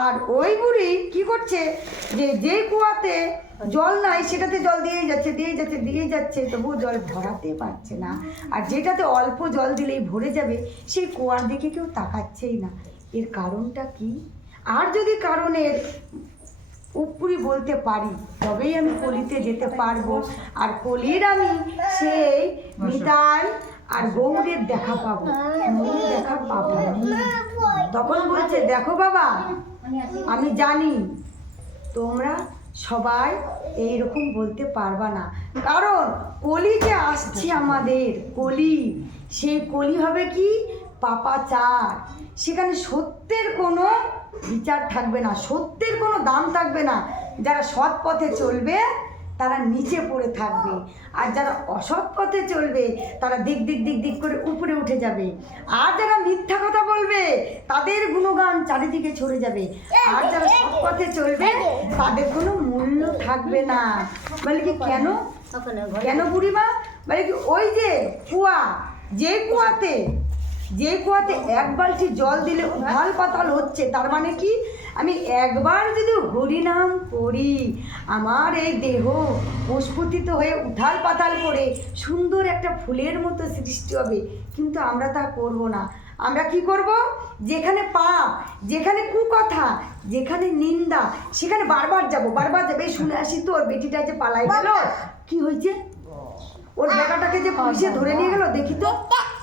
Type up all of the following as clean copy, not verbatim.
আর ওই বুড়ি কি করছে, যে কুয়াতে জল নাই সেটাতে জল দিয়েই যাচ্ছে, তবুও জল ভরাতে পারছে না। আর যেটাতে অল্প জল দিলেই ভরে যাবে সেই কুয়ার দিকে কেউ তাকাচ্ছেই না। এর কারণটা কি? আর যদি কারণের উপরি বলতে পারি তবেই আমি কলিতে যেতে পারবো। আর কলির আমি সেই নিতাই আর গৌরের দেখা পাবো, দেখা পাবো। তখন বলছে, দেখো বাবা, আমি জানি তোমরা সবাই এইরকম বলতে পারবা না, কারণ কলি যে আসছে আমাদের কলি, সেই কলি হবে কি পাপাচার। সেখানে সত্যের কোনো বিচার থাকবে না, সত্যের কোনো দাম থাকবে না। যারা সৎ পথে চলবে তারা নিচে পড়ে থাকবে, আর যারা অসৎ পথে চলবে তারা দিক দিক করে উপরে উঠে যাবে। আর যারা মিথ্যা কথা বলবে তাদের গুণগান চারিদিকে ছড়ে যাবে। আর যারা সৎ পথে চলবে তাদের কোনো মূল্য থাকবে না। বলে কি কেন বুড়িমা? বলে কি ওই যে কুয়া, যে কুয়াতে এক বালতি জল দিলে উথাল পাতাল হচ্ছে, তার মানে কি আমি একবার যদি হরিনাম করি আমার এই দেহ প্রস্ফুটিত হয়ে উথাল পাতাল করে সুন্দর একটা ফুলের মতো সৃষ্টি হবে। কিন্তু আমরা তা করব না। আমরা কি করব? যেখানে পাপ, যেখানে কুকথা, যেখানে নিন্দা, সেখানে বারবার যাবো। এই শুনে আসি তো ওর বেটিটা যে পালাই গেল, কি হয়েছে? ওর বেটাটাকে যে পুলিশে ধরে নিয়ে গেল, দেখি তো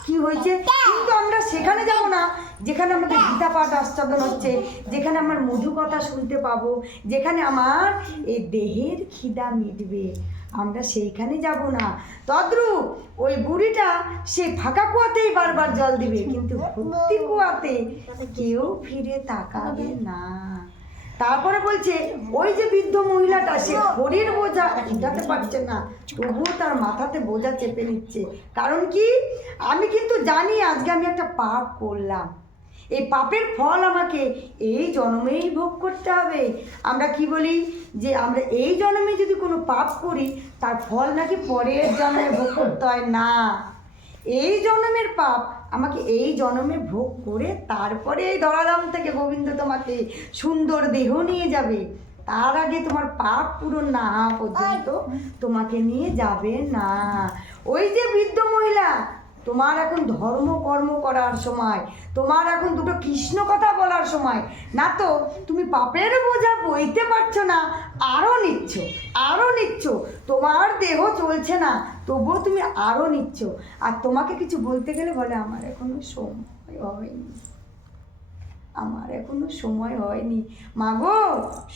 কি হয়েছে। কিন্তু আমরা সেখানে যাব না যেখানে আমাদের গীতা পাঠ আস্বাদন হচ্ছে, যেখানে আমার মধু কথা শুনতে পাবো, যেখানে আমার এই দেহের খিদা মিটবে। আমরা সেইখানে যাব না। তদ্রূপ ওই বুড়িটা সেই ফাঁকা কুয়াতেই বারবার জল দিবে, কিন্তু ভর্তি কুয়াতে কেউ ফিরে তাকাবে না। তারপরে বলছে ওই যে বৃদ্ধ মহিলাটা, সে খড়ির বোঝা উঠাতে পারছে না, তবুও তার মাথাতে বোঝা চেপে নিচ্ছে। কারণ কি? আমি কিন্তু জানি আজকে আমি একটা পাপ করলাম, এই পাপের ফল আমাকে এই জন্মেই ভোগ করতে হবে। আমরা কি বলি যে আমরা এই জন্মে যদি কোনো পাপ করি তার ফল নাকি পরের জন্মে ভোগ করতে হয়। না, এই জন্মের পাপ আমাকে এই জন্মে ভোগ করে তারপরে এই ধরাধাম থেকে গোবিন্দ তোমাকে সুন্দর দেহ নিয়ে যাবে। তার আগে তোমার পাপ পূরণ না হওয়া পর্যন্ত তোমাকে নিয়ে যাবে না। ওই যে বৃদ্ধ মহিলা, তোমার এখন ধর্ম কর্ম করার সময়, তোমার এখন দুটো কৃষ্ণ কথা বলার সময় না। তো তুমি পাপের বোঝা বইতে পারছো না, আরও নিচ্ছ। তোমার দেহ চলছে না, তবুও তুমি আরও নিচ্ছ। আর তোমাকে কিছু বলতে গেলে বলে আমার এখনো সময় হয়নি। মাগো,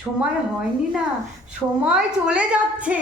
সময় হয়নি না, সময় চলে যাচ্ছে।